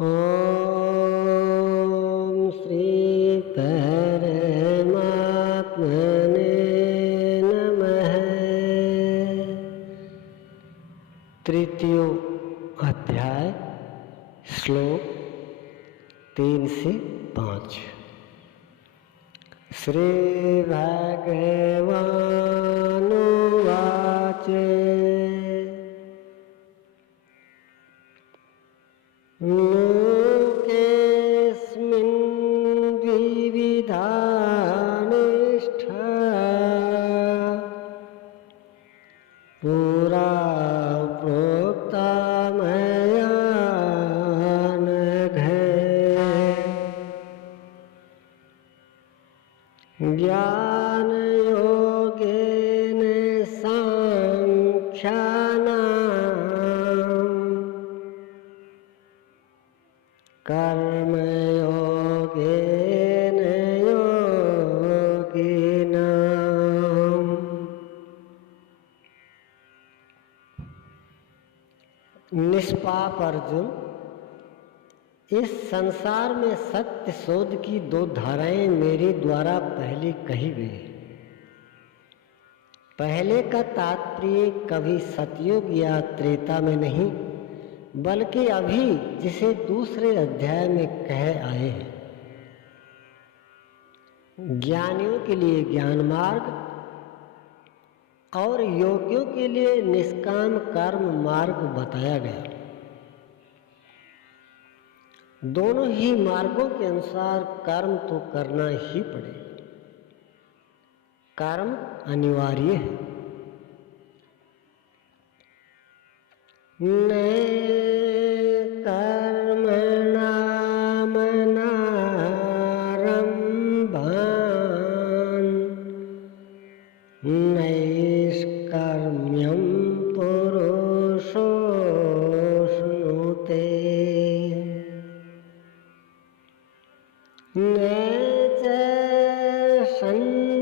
ॐ श्री परमात्मने नमः। तृतीय अध्याय श्लोक 3 से 5। श्री भगवानुवाच लोकेऽस्मिन् द्विविधा निष्ठा पुरा प्रोक्ता मया नघ। ज्ञानयोगेन सांख्यानाम् कर्मयोगेन योगिनाम्। निष्पाप अर्जुन, इस संसार में सत्य शोध की दो धाराएं मेरे द्वारा पहले कही गई। पहले का तात्पर्य कभी सतयुग या त्रेता में नहीं, बल्कि अभी जिसे दूसरे अध्याय में कह आए हैं। ज्ञानियों के लिए ज्ञान मार्ग और योगियों के लिए निष्काम कर्म मार्ग बताया गया। दोनों ही मार्गों के अनुसार कर्म तो करना ही पड़ेगा। कर्म अनिवार्य है। न कर्मणामनारम्भान् नैष्कर्म्यं पुरुषोऽश्नुते न च सन्न्यसनादेव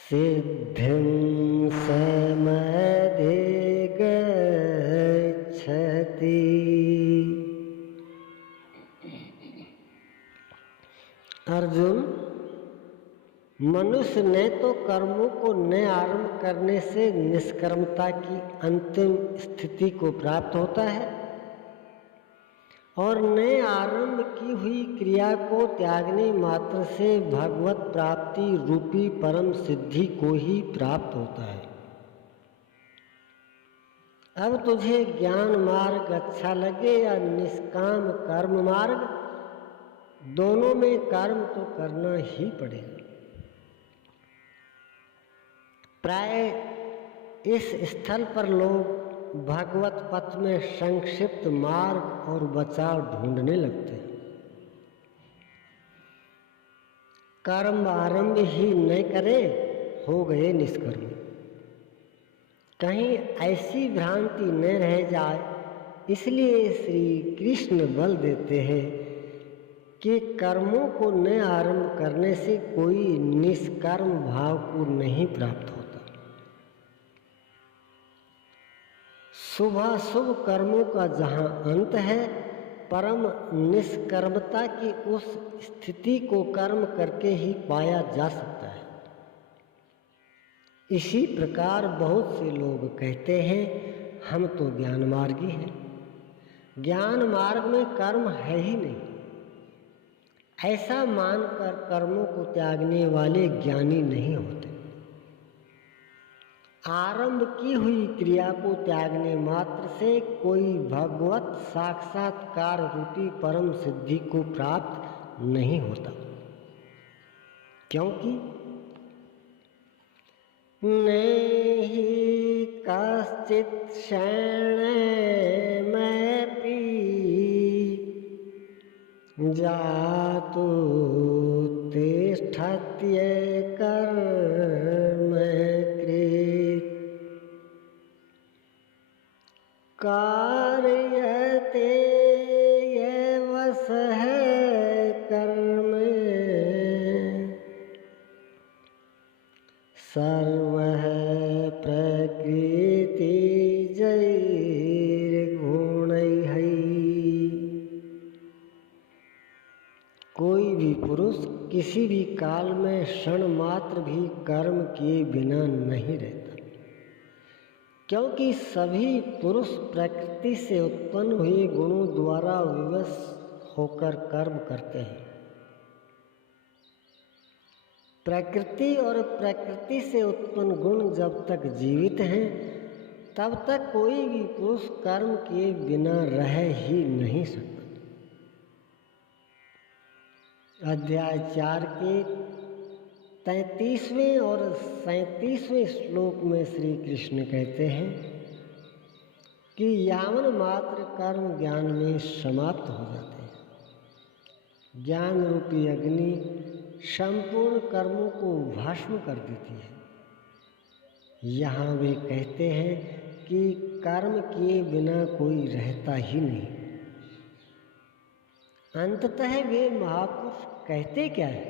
सिद्धिं समधिगच्छति। अर्जुन, मनुष्य न तो कर्मों को न आरंभ करने से निष्कर्मता की अंतिम स्थिति को प्राप्त होता है और न आरंभ की हुई क्रिया को त्यागने मात्र से भगवत प्राप्ति रूपी परम सिद्धि को ही प्राप्त होता है। अब तुझे ज्ञान मार्ग अच्छा लगे या निष्काम कर्म मार्ग, दोनों में कर्म तो करना ही पड़ेगा। प्राय इस स्थल पर लोग भगवत पथ में संक्षिप्त मार्ग और बचाव ढूंढने लगते हैं। कर्म आरंभ ही न करे, हो गए निष्कर्म। कहीं ऐसी भ्रांति न रह जाए, इसलिए श्री कृष्ण बल देते हैं कि कर्मों को न आरंभ करने से कोई निष्कर्म भाव को नहीं प्राप्त होता। शुभाशुभ कर्मों का जहाँ अंत है, परम निष्कर्मता की उस स्थिति को कर्म करके ही पाया जा सकता है। इसी प्रकार बहुत से लोग कहते हैं हम तो ज्ञान मार्गी हैं। ज्ञान मार्ग में कर्म है ही नहीं, ऐसा मानकर कर्मों को त्यागने वाले ज्ञानी नहीं होते। आरंभ की हुई क्रिया को त्यागने मात्र से कोई भगवत साक्षात्कार रूपी परम सिद्धि को प्राप्त नहीं होता, क्योंकि नहि कश्चित् क्षणमपि जातु तिष्ठत्यकर्मकृत् कार्यते यवसः कर्म सर्वः प्र किसी भी काल में क्षण मात्र भी कर्म किए बिना नहीं रहता, क्योंकि सभी पुरुष प्रकृति से उत्पन्न हुए गुणों द्वारा विवश होकर कर्म करते हैं। प्रकृति और प्रकृति से उत्पन्न गुण जब तक जीवित हैं तब तक कोई भी पुरुष कर्म किए बिना रह ही नहीं सकता। अध्याय 4 के 33वें और 37वें श्लोक में श्री कृष्ण कहते हैं कि यावन मात्र कर्म ज्ञान में समाप्त हो जाते हैं। ज्ञान रूपी अग्नि संपूर्ण कर्मों को भस्म कर देती है। यहाँ वे कहते हैं कि कर्म किए बिना कोई रहता ही नहीं। अंततः वे महापुरुष कहते क्या है?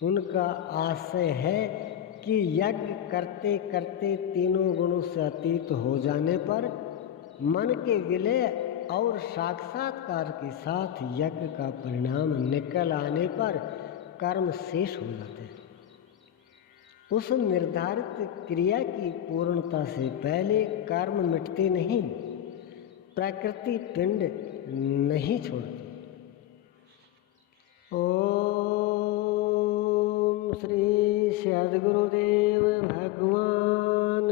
उनका आशय है कि यज्ञ करते करते तीनों गुणों से अतीत हो जाने पर मन के विलय और साक्षात्कार के साथ यज्ञ का परिणाम निकल आने पर कर्म शेष हो जाते हैं। उस निर्धारित क्रिया की पूर्णता से पहले कर्म मिटते नहीं, प्रकृति पिंड नहीं छोड़ती। ओम श्री सद्गुरुदेव भगवान